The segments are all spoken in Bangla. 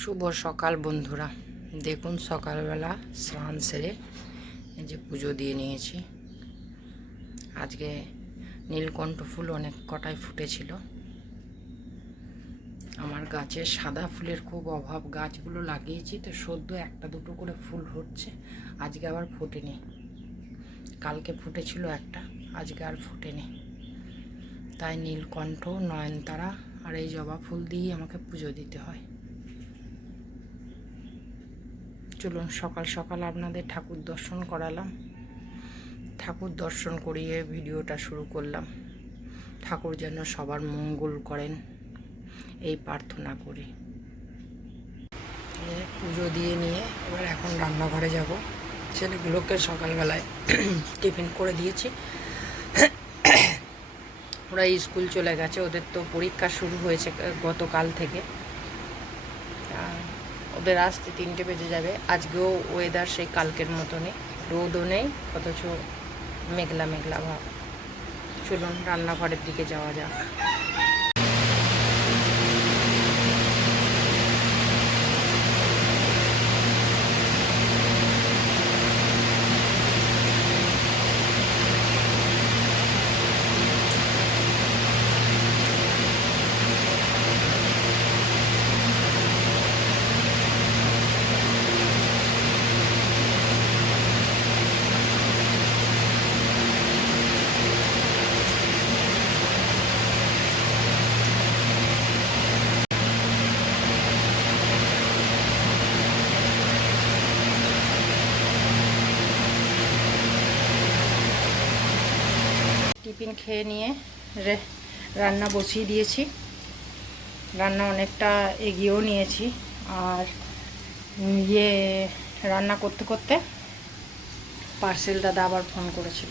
শুভ সকাল বন্ধুরা। দেখুন সকালবেলা স্নান সেরে এই যে পুজো দিয়ে নিয়েছি। আজকে নীলকণ্ঠ ফুল অনেক কটাই ফুটেছিল। আমার গাছে সাদা ফুলের খুব অভাব, গাছগুলো লাগিয়েছি তো সদ্য একটা দুটো করে ফুল ফুটছে। আজকে আবার ফোটেনি, কালকে ফুটেছিল একটা, আজকে আর ফোটেনি। তাই নীলকণ্ঠ, নয়নতারা আর এই জবা ফুল দিয়েই আমাকে পুজো দিতে হয়। চলুন সকাল সকাল আপনাদের ঠাকুর দর্শন করালাম। ঠাকুর দর্শন করিয়ে ভিডিওটা শুরু করলাম। ঠাকুর যেন সবার মঙ্গল করেন এই প্রার্থনা করি। পুজো দিয়ে নিয়ে এবার এখন রান্নাঘরে যাব। ছেলেগুলোকে সকালবেলায় টিফিন করে দিয়েছি, ওরা স্কুল চলে গেছে। ওদের তো পরীক্ষা শুরু হয়েছে গতকাল থেকে, ওদের আসতে 3টে বেজে যাবে। আজকেও ওয়েদার সেই কালকের মতনই, রোদও নেই অথচ মেঘলা মেঘলা ভাব। চলুন রান্নাঘরের দিকে যাওয়া যাক। টিফিন খেয়ে নিয়ে রান্না বসিয়ে দিয়েছি। রান্না অনেকটা এগিয়েও নিয়েছি। আর রান্না করতে করতে পার্সেল দাদা আবার ফোন করেছিল।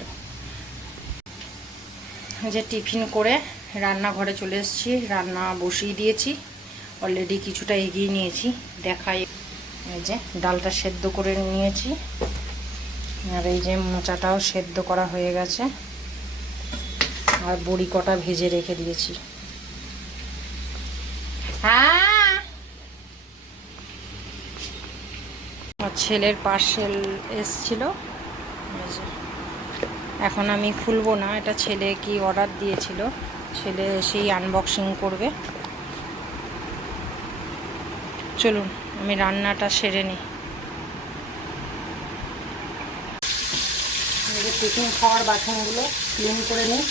যে টিফিন করে রান্নাঘরে চলে এসেছি, রান্না বসিয়ে দিয়েছি। অলরেডি কিছুটা এগিয়ে নিয়েছি, দেখাই। এই যে ডালটা সেদ্ধ করে নিয়েছি, আর এই যে মোচাটাও সেদ্ধ করা হয়ে গেছে, আর বড়ি কটা ভেজে রেখে দিয়েছি। হ্যাঁ, আমার ছেলের পার্সেল এসছিল, এখন আমি খুলবো না। এটা ছেলে কি অর্ডার দিয়েছিল, ছেলে সেই আনবক্সিং করবে। চলুন আমি রান্নাটা সেরে নিই। টিফিন খাওয়ার বাসনগুলো ক্লিন করে নিই।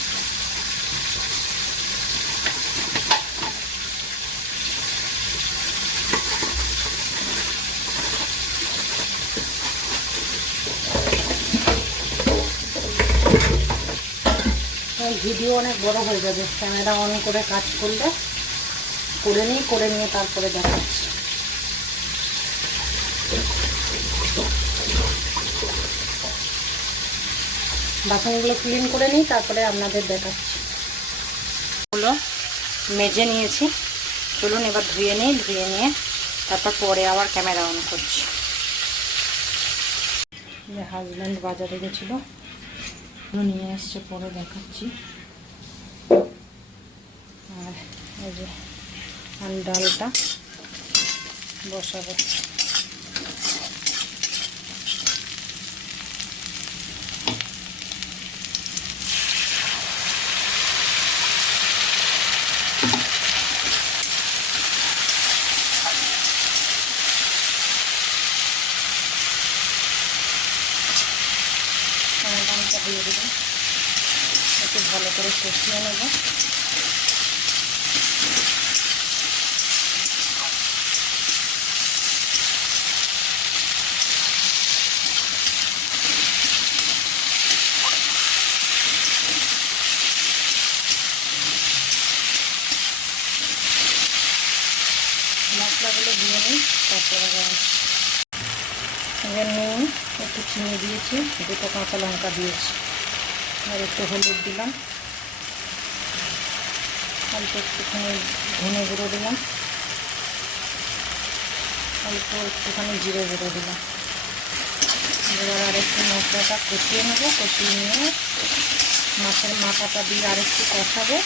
ভিডিও অনেক বড় হয়ে যাবে, ক্যামেরা অন করে কাজ করলে। করে নিয়ে তারপরে দেখাচ্ছি। বাসনগুলো ক্লিন করে নিই, তারপরে আপনাদের দেখাচ্ছি। ওগুলো মেজে নিয়েছি, চলুন এবার ধুয়ে নিয়ে তারপর পরে আবার ক্যামেরা অন করছি। যে হাজব্যান্ড বাজারে গেছিলো, নিয়ে এসছে, পরে দেখাচ্ছি। আর এই যে ডালটা বসাবো। টমেটোটা দিয়ে দেবো, একটু ভালো করে কষিয়ে নেব। মশলাগুলো দিয়ে নিই, তারপরে নুন, একটু চিনি দিয়েছি, 2টো কাঁচা লঙ্কা দিয়েছি, আর একটু হলুদ দিলাম, অল্প একটুখানি ধনে গুঁড়ো দিলাম, অল্প একটুখানি জিরে গুঁড়ো দিলাম। এবার আরেকটু মশলাটা কষিয়ে নেব। কষিয়ে নিয়ে মাছের মাথাটা দিয়ে আরেকটু কষাবো,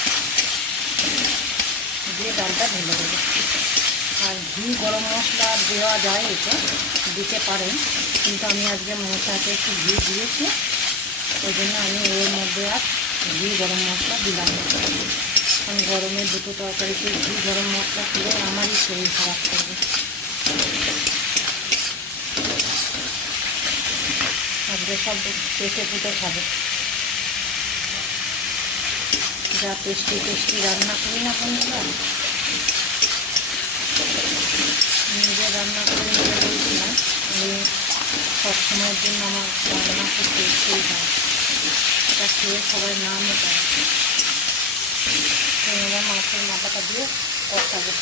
দিয়ে ডালটা ঢেলে দেবো। আর ঘি গরম মশলা দেওয়া যায়, এতে দিতে পারেন, কিন্তু আমি আজকে মোচাতে একটু ঘি দিয়েছি, ওই জন্য আমি এর মধ্যে আর ঘি গরম মশলা দিলাম না। কারণ গরমে দুটো তরকারিতে ঘি গরম মশলা খেলে আমারই শরীর খারাপ করবে। আজকে সব চেটে ফুটে খাবে। যা টেস্টি টেস্টি রান্না করি না বন্ধুরা, নিজে রান্না করে নিজে বলছিলাম, আমি সবসময়ের জন্য আমার রান্না করতে ইচ্ছেই হয়, এটা খেয়ে সবাই নামও করে। এবার মাছের মাথাটা দিয়ে কষাবো।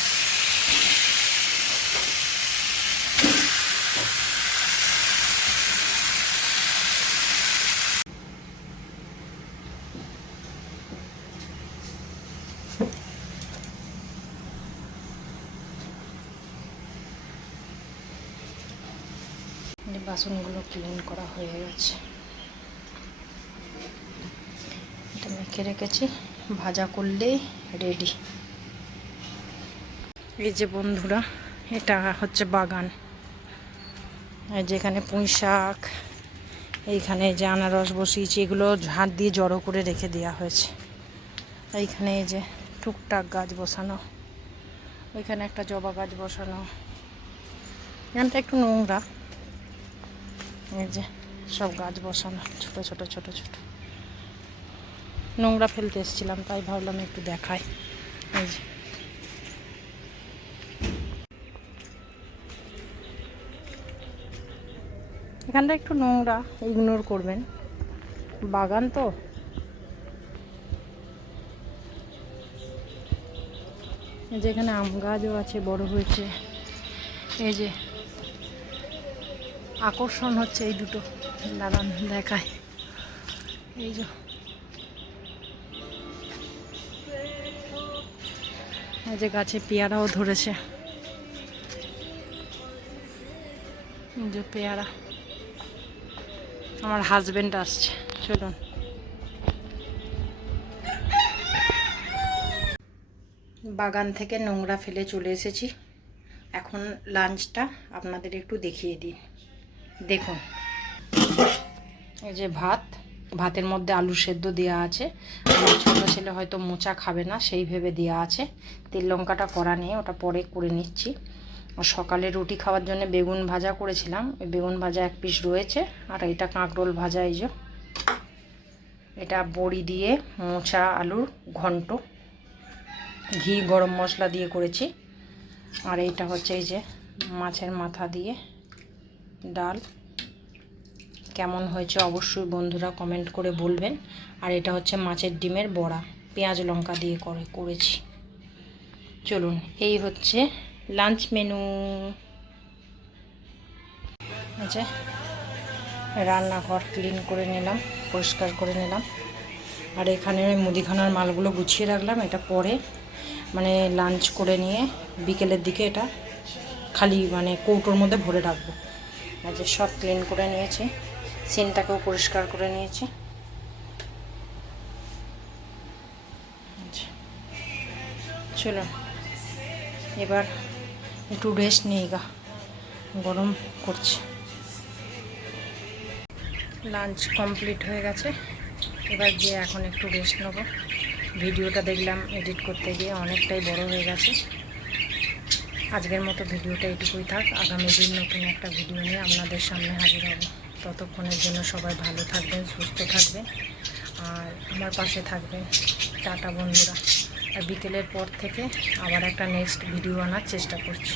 বাসনগুলো ক্লিন করা হয়ে গেছে, এটা মেখে রেখেছি, ভাজা করলেই রেডি। এই যে বন্ধুরা, এটা হচ্ছে বাগান, যেখানে পুঁই শাক, এইখানে যে আনারস বসিয়েছি, এগুলো ঝাঁট দিয়ে জড়ো করে রেখে দেওয়া হয়েছে। এইখানে এই যে টুকটাক গাছ বসানো, ওইখানে একটা জবা গাছ বসানো, এখানটা একটু নোংরা, এই যে সব গাছ বসানো, ছোট ছোট ছোট ছোট। নোংরা ফেলতে এসেছিলাম, তাই ভাবলাম একটু দেখাই। এই যে এখানটা একটু নোংরা, ইগনোর করবেন, বাগান তো। যেখানে আম গাছও আছে, বড় হয়েছে। এই যে আকর্ষণ হচ্ছে এই দুটো, দাঁড়ান দেখায়। এই যে এই যে গাছে পেয়ারাও ধরেছে, এই যে পেয়ারা। আমার হাজবেন্ড আসছে, চলুন। বাগান থেকে নোংরা ফেলে চলে এসেছি, এখন লাঞ্চটা আপনাদের একটু দেখিয়ে দিই। দেখুন, এই যে ভাতের মধ্যে আলু সেদ্ধ দেওয়া আছে। আমার ছোটো ছেলে হয়তো মোচা খাবে না, সেই ভেবে দেওয়া আছে। তেল লঙ্কাটা করা নেই, ওটা পরে করে নিচ্ছি। আর সকালে রুটি খাওয়ার জন্য বেগুন ভাজা করেছিলাম, ওই বেগুন ভাজা এক পিস রয়েছে। আর এটা কাঁকরোল ভাজা, এই যে এটা বড়ি দিয়ে মোচা আলুর ঘন্ট, ঘি গরম মশলা দিয়ে করেছি। আর এইটা হচ্ছে এই যে মাছের মাথা দিয়ে ডাল। কেমন হয়েছে অবশ্যই বন্ধুরা কমেন্ট করে বলবেন। আর এটা হচ্ছে মাছের ডিমের বড়া, পেঁয়াজ লঙ্কা দিয়ে করেছি। চলুন, এই হচ্ছে লাঞ্চ মেনু। আচ্ছা, রান্নাঘর ক্লিন করে নিলাম, পরিষ্কার করে নিলাম। আর এখানে মুদিখানার মালগুলো গুছিয়ে রাখলাম, এটা পরে মানে লাঞ্চ করে নিয়ে বিকেলের দিকে এটা খালি মানে কৌটোর মধ্যে ভরে রাখবো। আর যে সব ক্লিন করে নিয়েছি, সিনটাকেও পরিষ্কার করে নিয়েছি। চলো এবার একটু রেস্ট নিই, গা গরম করছে। লাঞ্চ কমপ্লিট হয়ে গেছে, এবার গিয়ে এখন একটু রেস্ট নেব। ভিডিওটা দেখলাম এডিট করতে গিয়ে অনেকটাই বড় হয়ে গেছে। আজকের মতো ভিডিওটা এটুকুই থাক, আগামী দিন নতুন একটা ভিডিও নিয়ে আপনাদের সামনে হাজির হব। ততক্ষণের জন্য সবাই ভালো থাকবেন, সুস্থ থাকবেন, আর আমার পাশে থাকবেন। টাটা বন্ধুরা। আর বিকেলের পর থেকে আবার একটা নেক্সট ভিডিও আনার চেষ্টা করছি।